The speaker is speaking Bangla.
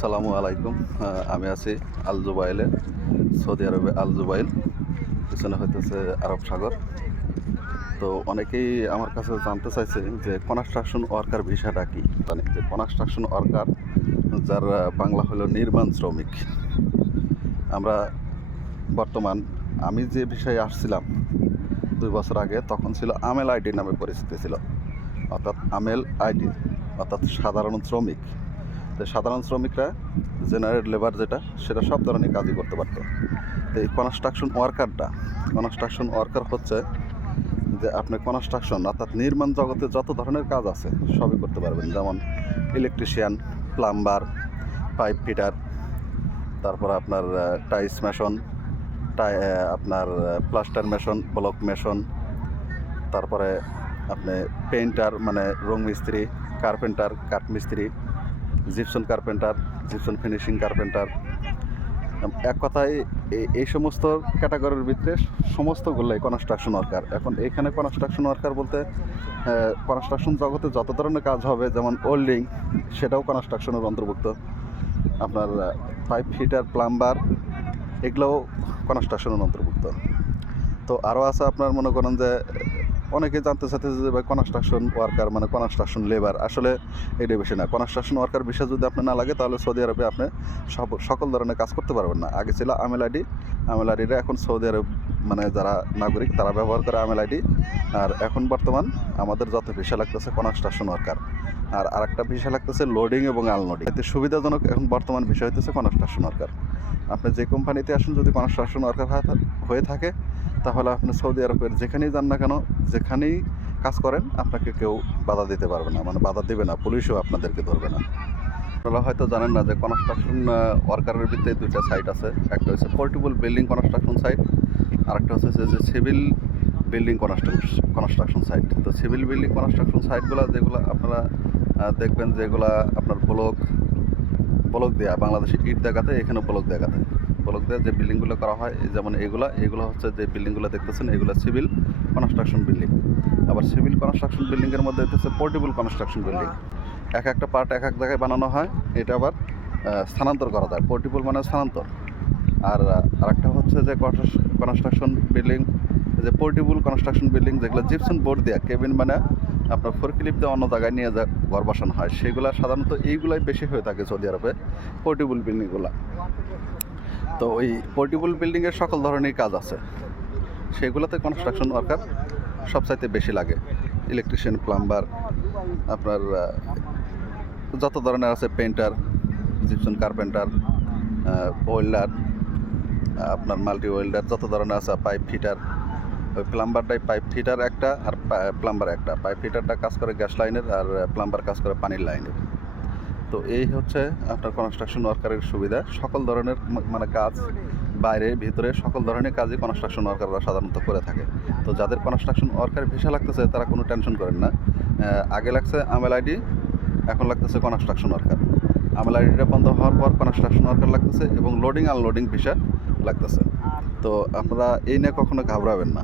আসসালামু আলাইকুম। আমি আছি আল জুবাইলে, সৌদি আরবে আল জুবাইল। পিছনে হইতেছে আরব সাগর। তো অনেকেই আমার কাছে জানতে চাইছে যে কনস্ট্রাকশন ওয়ার্কার ভিসাটা কি, জানি যে কনস্ট্রাকশন ওয়ার্কার যার বাংলা হলো নির্মাণ শ্রমিক। আমরা বর্তমান আমি যে বিষয়ে আসছিলাম 2 বছর আগে, তখন ছিল আমেল আইডি নামে পরিচিতি ছিল, অর্থাৎ আমেল আইডি অর্থাৎ সাধারণ শ্রমিক। তো সাধারণ শ্রমিকরা জেনারেল লেবার যেটা, সেটা সব ধরনের কাজই করতে পারত। তো এই কনস্ট্রাকশন ওয়ার্কার হচ্ছে যে আপনি কনস্ট্রাকশন অর্থাৎ নির্মাণ জগতে যত ধরনের কাজ আছে সবই করতে পারবেন, যেমন ইলেকট্রিশিয়ান, প্লাম্বার, পাইপ ফিটার, তারপর আপনার টাইলস মেশন, আপনার প্লাস্টার মেশন, ব্লক মেশন, তারপরে আপনি পেইন্টার মানে রং মিস্ত্রি, কার্পেন্টার কাঠ মিস্ত্রি, gypsum carpenter, gypsum finishing carpenter. এক কথায় এই সমস্ত ক্যাটাগরির ভিতরে সমস্তগুলোই কনস্ট্রাকশন ওয়ার্কার। এখন এইখানে কনস্ট্রাকশন ওয়ার্কার বলতে কনস্ট্রাকশন জগতে যত ধরনের কাজ হবে, যেমন ওয়েল্ডিং, সেটাও কনস্ট্রাকশনের অন্তর্ভুক্ত। আপনার পাইপ ফিটার, প্লাম্বার, এগুলোও কনস্ট্রাকশনের অন্তর্ভুক্ত। তো আরও আছে আপনার মনে করেন যে অনেকে জানতে চাইতেছে যে ভাই কনস্ট্রাকশন ওয়ার্কার মানে কনস্ট্রাকশন লেবার। আসলে এটা বেশি না। কনস্ট্রাকশন ওয়ার্কার বিষয় যদি আপনি না লাগে, তাহলে সৌদি আরবে আপনি সকল ধরনের কাজ করতে পারবেন না। আগে ছিল আমেল আইডিটা এখন সৌদি আরব মানে যারা নাগরিক তারা ব্যবহার করে আমেল আইডি। আর এখন বর্তমান আমাদের যত ভিসা লাগতেছে কনস্ট্রাকশন ওয়ার্কার, আর আরেকটা ভিসা লাগতেছে লোডিং এবং আনলোডিং। এতে সুবিধাজনক এখন বর্তমান বিষয় হইতেছে কনস্ট্রাকশন ওয়ার্কার। আপনি যে কোম্পানিতে আসুন, যদি কনস্ট্রাকশন ওয়ার্কার হয়ে থাকে, তাহলে আপনি সৌদি আরবের যেখানেই যান না কেন, যেখানেই কাজ করেন, আপনাকে কেউ বাধা দিতে পারবে না, মানে বাধা দেবে না, পুলিশও আপনাদেরকে ধরবে না। আপনারা হয়তো জানেন না যে কনস্ট্রাকশন ওয়ার্কারের ভিতরে 2টা সাইট আছে। একটা হচ্ছে পোর্টেবল বিল্ডিং কনস্ট্রাকশন সাইট, আরেকটা হচ্ছে যে সিভিল বিল্ডিং কনস্ট্রাকশন সাইট। তো সিভিল বিল্ডিং কনস্ট্রাকশন সাইটগুলো যেগুলো আপনারা দেখবেন, যেগুলা আপনার ব্লক দেওয়া, বাংলাদেশে ইট দেখাতে, এখানে ব্লক দেখাতে, ব্লক দেওয়া যে বিল্ডিংগুলো করা হয়, যেমন এগুলো হচ্ছে যে বিল্ডিংগুলো দেখতেছেন, এগুলো সিভিল কনস্ট্রাকশন বিল্ডিং। আবার সিভিল কনস্ট্রাকশন বিল্ডিংয়ের মধ্যে হচ্ছে পোর্টেবল কনস্ট্রাকশন বিল্ডিং। একটা পার্ট এক জায়গায় বানানো হয়, এটা আবার স্থানান্তর করা যায়। পোর্টেবল মানে স্থানান্তর। আর আরেকটা হচ্ছে যে কনস্ট্রাকশন বিল্ডিং, যে পোর্টেবল কনস্ট্রাকশন বিল্ডিং, যেগুলো জিপসন বোর্ড দেওয়া, কেবিন মানে আপনার ফোরক্লিপ দিয়ে অন্য জায়গায় নিয়ে ঘর বসানো হয়, সেগুলো সাধারণত এইগুলাই বেশি হয়ে থাকে সৌদি আরবে, পোর্টেবল বিল্ডিংগুলো। তো ওই পোর্টেবল বিল্ডিংয়ের সকল ধরনের কাজ আছে, সেগুলোতে কনস্ট্রাকশন ওয়ার্কার সবচাইতে বেশি লাগে। ইলেকট্রিশিয়ান, প্লাম্বার, আপনার যত ধরনের আছে, পেইন্টার, জিপসন কার্পেন্টার, ওয়েল্ডার, আপনার মাল্টি ওয়েল্ডার, যত ধরনের আছে, পাইপ ফিটার। ওই প্লাম্বারটাই পাইপ ফিটার একটা, আর প্লাম্বার একটা। পাইপ ফিটারটা কাজ করে গ্যাস লাইনের, আর প্লাম্বার কাজ করে পানির লাইনের। তো এই হচ্ছে আপনার কনস্ট্রাকশন ওয়ার্কারের সুবিধা। সকল ধরনের মানে কাজ, বাইরে ভিতরে সকল ধরনের কাজই কনস্ট্রাকশন ওয়ার্কাররা সাধারণত করে থাকে। তো যাদের কনস্ট্রাকশন ওয়ার্কার ভিসা লাগতেছে, তারা কোনো টেনশন করেন না। আগে লাগছে আমেল আইডি, এখন লাগতেছে কনস্ট্রাকশন ওয়ার্কার। আমেল আইডিটা বন্ধ হওয়ার পর কনস্ট্রাকশন ওয়ার্কার লাগতেছে, এবং লোডিং আনলোডিং ভিসা লাগতেছে। তো আপনারা এই নিয়ে কখনো ঘাবড়াবেন না।